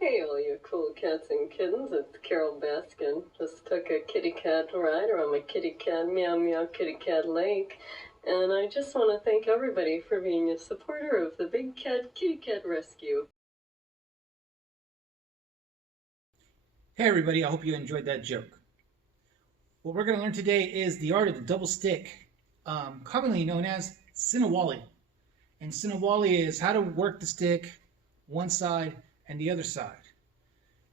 Hey, all you cool cats and kittens, it's Carol Baskin. Just took a kitty cat ride around my kitty cat meow meow kitty cat lake. And I just want to thank everybody for being a supporter of the Big Cat Kitty Cat Rescue. Hey everybody, I hope you enjoyed that joke. What we're going to learn today is the art of the double stick, commonly known as Sinawali. And Sinawali is how to work the stick one side and the other side.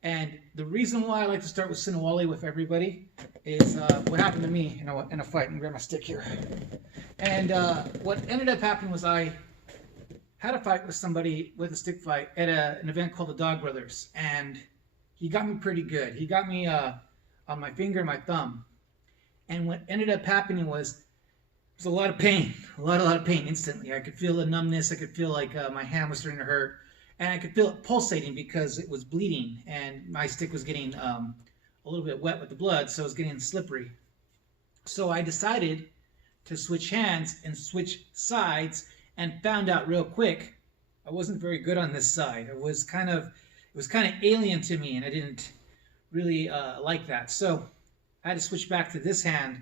And the reason why I like to start with Sinawali with everybody is what happened to me in a fight. And grab my stick here. And what ended up happening was I had a fight with somebody with a stick fight at an event called the Dog Brothers. And he got me pretty good. He got me on my finger and my thumb. And what ended up happening was a lot of pain, a lot of pain instantly. I could feel the numbness. I could feel like my hand was starting to hurt, and I could feel it pulsating because it was bleeding, and my stick was getting a little bit wet with the blood, so it was getting slippery. So I decided to switch hands and switch sides, and found out real quick I wasn't very good on this side. It was kind of alien to me, and I didn't really like that. So I had to switch back to this hand,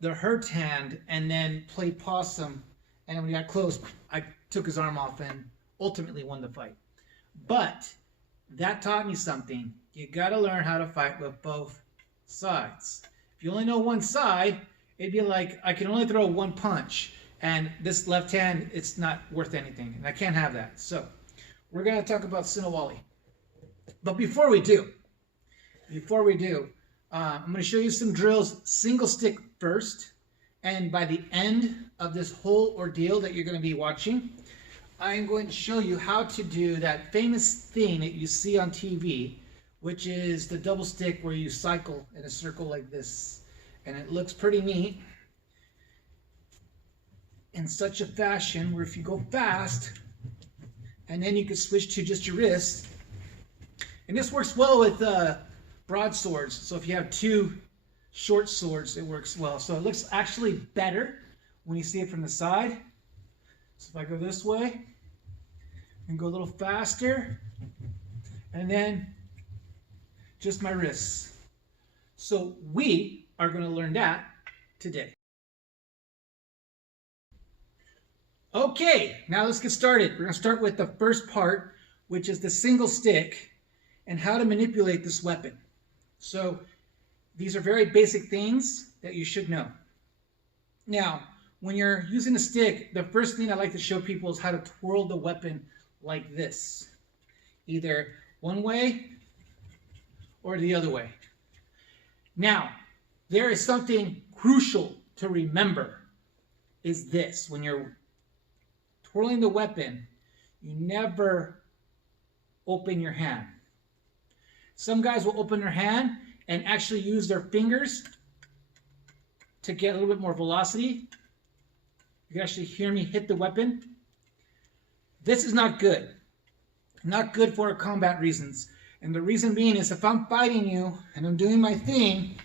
the hurt hand, and then play possum. And when we got close, I took his arm off and ultimately won the fight. But that taught me something. You got to learn how to fight with both sides. If you only know one side, it'd be like I can only throw one punch, and this left hand, it's not worth anything, and I can't have that. So we're going to talk about Sinawali. But before we do, I'm going to show you some drills, single stick first, and by the end of this whole ordeal that you're going to be watching, I'm going to show you how to do that famous thing that you see on TV, which is the double stick where you cycle in a circle like this. And it looks pretty neat in such a fashion where if you go fast, and then you can switch to just your wrist, and this works well with broadswords. So if you have two short swords, it works well. So it looks actually better when you see it from the side. So if I go this way and go a little faster, and then just my wrists. So we are going to learn that today. Okay, now let's get started. We're going to start with the first part, which is the single stick and how to manipulate this weapon. So these are very basic things that you should know. Now, when you're using a stick, the first thing I like to show people is how to twirl the weapon like this. Either one way or the other way. Now, there is something crucial to remember is this. When you're twirling the weapon, you never open your hand. Some guys will open their hand and actually use their fingers to get a little bit more velocity. You can actually hear me hit the weapon. This is not good. Not good for combat reasons. And the reason being is if I'm fighting you and I'm doing my thing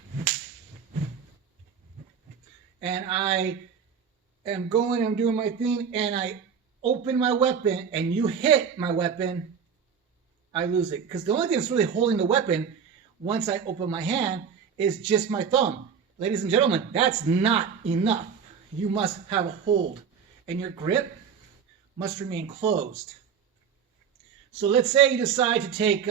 and I am going, I'm doing my thing, and I open my weapon and you hit my weapon, I lose it. Because the only thing that's really holding the weapon once I open my hand is just my thumb. Ladies and gentlemen, that's not enough. You must have a hold, and your grip must remain closed. So let's say you decide to take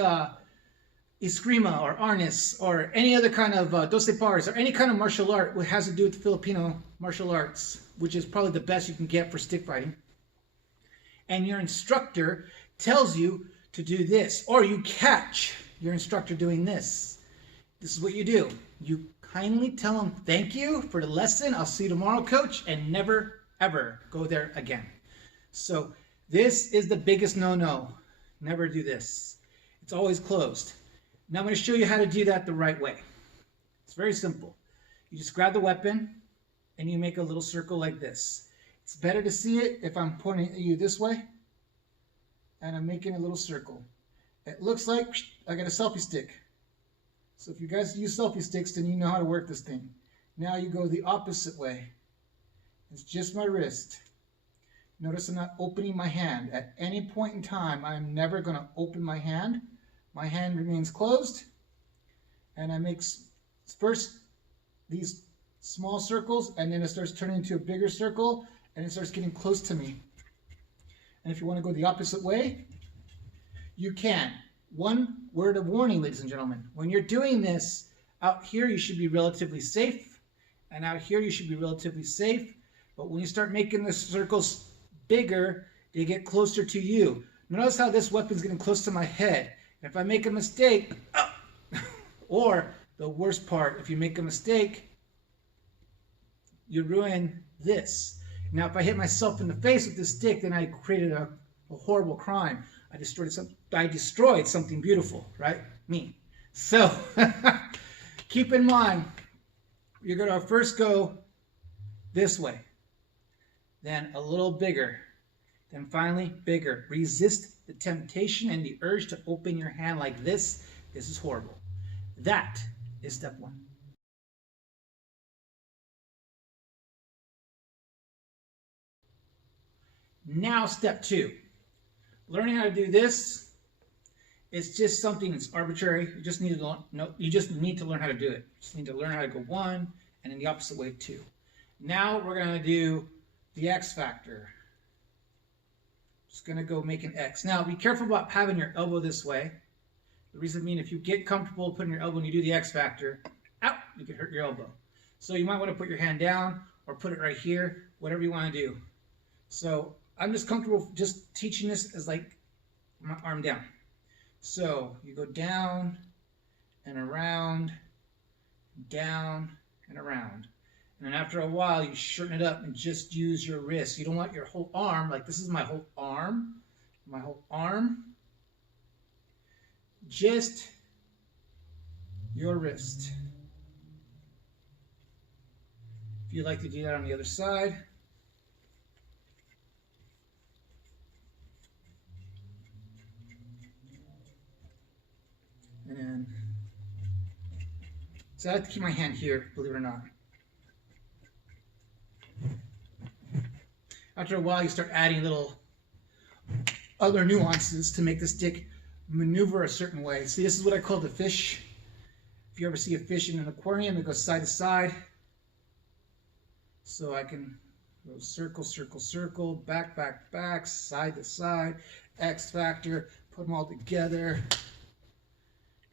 Eskrima or Arnis or any other kind of Dos de Pares or any kind of martial art that has to do with Filipino martial arts, which is probably the best you can get for stick fighting. And your instructor tells you to do this, or you catch your instructor doing this. This is what you do. You kindly tell them, thank you for the lesson. I'll see you tomorrow, coach, and never, ever go there again. So this is the biggest no-no. Never do this. It's always closed. Now I'm going to show you how to do that the right way. It's very simple. You just grab the weapon and you make a little circle like this. It's better to see it if I'm pointing at you this way and I'm making a little circle. It looks like I got a selfie stick. So if you guys use selfie sticks, then you know how to work this thing. Now you go the opposite way. It's just my wrist. Notice I'm not opening my hand. At any point in time, I'm never going to open my hand My hand remains closed, and I make first these small circles, and then it starts turning into a bigger circle, and it starts getting close to me. And if you want to go the opposite way, you can. One word of warning, ladies and gentlemen. When you're doing this, out here you should be relatively safe, and out here you should be relatively safe. But when you start making the circles bigger, they get closer to you. Notice how this weapon's getting close to my head. And if I make a mistake, or the worst part, if you make a mistake, you ruin this. Now, if I hit myself in the face with this stick, then I created a horrible crime. I destroyed something beautiful, right? Me. So, keep in mind, you're going to first go this way, then a little bigger, then finally bigger. Resist the temptation and the urge to open your hand like this. This is horrible. That is step one. Now step two. Learning how to do this is just something that's arbitrary. You just need to learn how to do it. You just need to learn how to go one and in the opposite way two. Now we're going to do the X factor. Just going to go make an X. Now be careful about having your elbow this way. The reason being, if you get comfortable putting your elbow and you do the X factor, you can hurt your elbow. So you might want to put your hand down or put it right here, whatever you want to do. So I'm just comfortable just teaching this as like my arm down. So you go down and around, down and around. And then after a while, you shorten it up and just use your wrist. You don't want your whole arm, like this is my whole arm. Just your wrist. If you'd like to do that on the other side. And so I have to keep my hand here, believe it or not. After a while, you start adding little other nuances to make the stick maneuver a certain way. See, this is what I call the fish. If you ever see a fish in an aquarium, it goes side to side. So I can go circle, circle, circle, back, back, back, side to side, X factor, put them all together.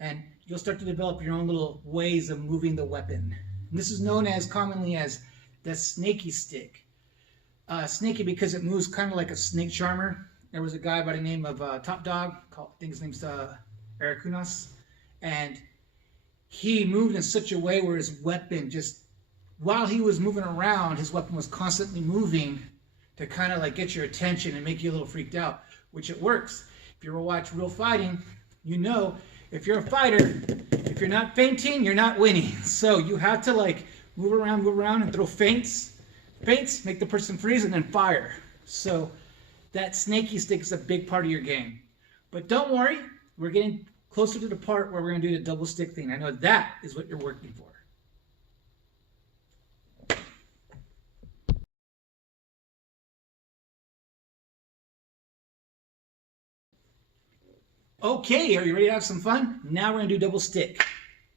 And you'll start to develop your own little ways of moving the weapon. And this is known as commonly as the snaky stick. Snaky because it moves kind of like a snake charmer. There was a guy by the name of Top Dog, I think his name's Eric Kunas, and he moved in such a way where his weapon just, while he was moving around, his weapon was constantly moving to kind of like get your attention and make you a little freaked out, which it works. If you ever watch real fighting, you know if you're a fighter, if you're not feinting, you're not winning. So you have to like move around and throw feints. Feints make the person freeze and then fire. So that snaky stick is a big part of your game. But don't worry, we're getting closer to the part where we're going to do the double stick thing. I know that is what you're working for. Okay, are you ready to have some fun? Now we're going to do double stick.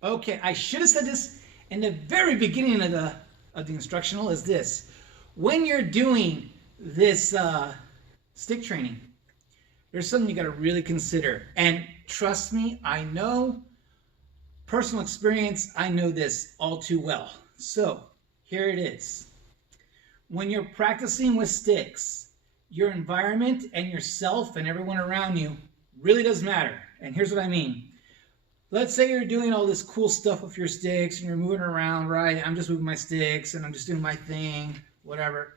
Okay, I should have said this in the very beginning of the instructional is this. When you're doing this stick training, there's something you got to really consider. And trust me, I know, personal experience, I know this all too well. So here it is. When you're practicing with sticks, your environment and yourself and everyone around you really does matter. And here's what I mean. Let's say you're doing all this cool stuff with your sticks and you're moving around, right? I'm just moving my sticks and I'm just doing my thing, whatever.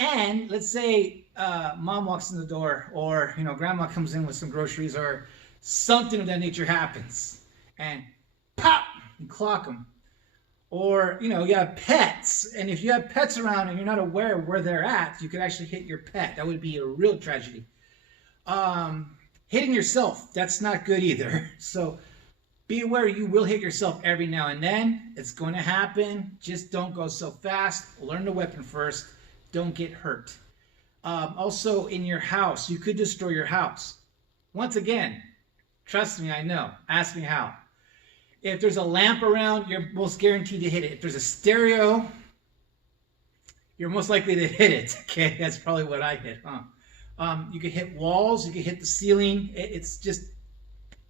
And let's say mom walks in the door, or grandma comes in with some groceries, or something of that nature happens, and pop, you clock them. Or you have pets, and if you have pets around and you're not aware of where they're at, you could actually hit your pet. That would be a real tragedy. Hitting yourself, that's not good either. So be aware you will hit yourself every now and then. It's going to happen. Just don't go so fast. Learn the weapon first. Don't get hurt. Also, in your house, you could destroy your house. Once again, Trust me, I know. Ask me how. If there's a lamp around, you're most guaranteed to hit it. If there's a stereo, you're most likely to hit it. Okay, that's probably what I hit, huh? You can hit walls, you can hit the ceiling. It's just,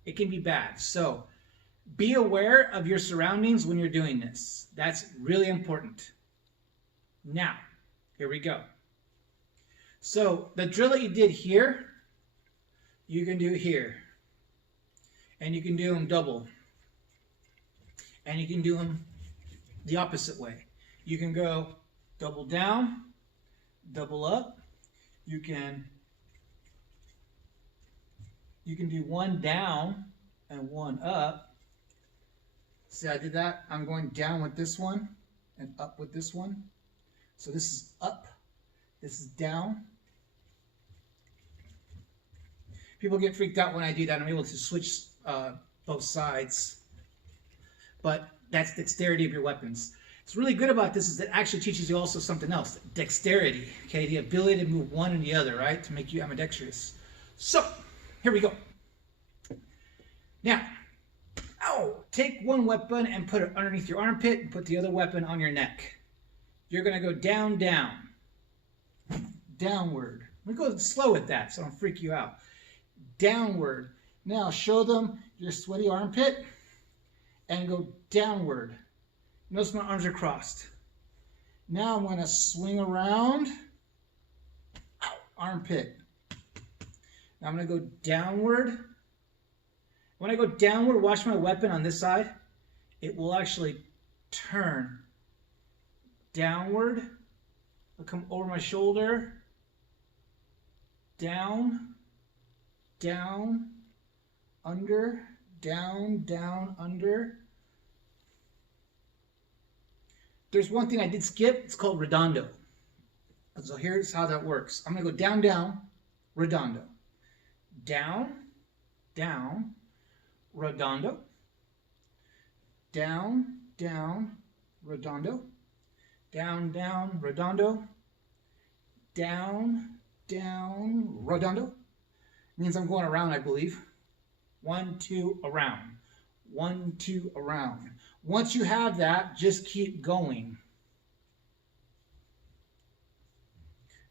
it can be bad. So be aware of your surroundings when you're doing this. That's really important. Now, here we go. So the drill that you did here, you can do here. And you can do them double. And you can do them the opposite way. You can go double down, double up. You can do one down and one up. See, I did that. I'm going down with this one and up with this one. So this is up, this is down. People get freaked out when I do that. I'm able to switch both sides. But that's dexterity of your weapons. What's really good about this is it actually teaches you also something else. Dexterity, okay? The ability to move one and the other, right? To make you ambidextrous. So, here we go. Now, take one weapon and put it underneath your armpit and put the other weapon on your neck. You're going to go down, down, downward. I'm going to go slow with that so I don't freak you out. Downward. Now, show them your sweaty armpit and go downward. Notice my arms are crossed. Now I'm going to swing around. Armpit. Now I'm going to go downward. When I go downward, watch my weapon on this side. It will actually turn downward. I'll come over my shoulder. Down. Down. Under. Down, down, under. There's one thing I did skip. It's called redondo. So here's how that works. I'm going to go down, down, redondo. Down, down, redondo. Down, down, redondo. Down, down, redondo. Down, down, redondo. Means I'm going around, I believe. 1, 2, around. 1, 2, around. Once you have that, just keep going.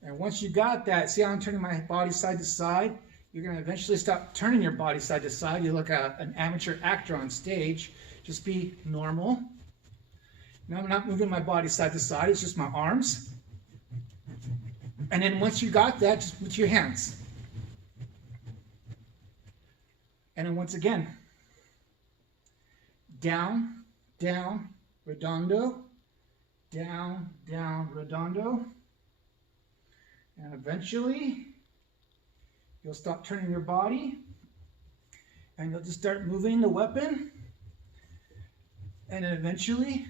And once you got that, see how I'm turning my body side to side? You're going to eventually stop turning your body side to side. You look at an amateur actor on stage. Just be normal. Now I'm not moving my body side to side. It's just my arms. And then once you got that, just with your hands. And then once again, down, down, redondo, down, down, redondo. And eventually, you'll stop turning your body and you'll just start moving the weapon. And then eventually,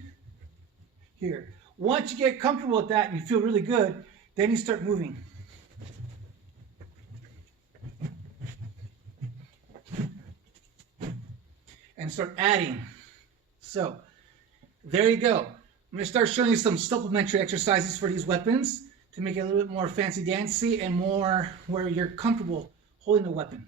here. Once you get comfortable with that and you feel really good, then you start moving. And start adding. So, there you go. I'm going to start showing you some supplementary exercises for these weapons to make it a little bit more fancy-dancy and more where you're comfortable holding the weapon.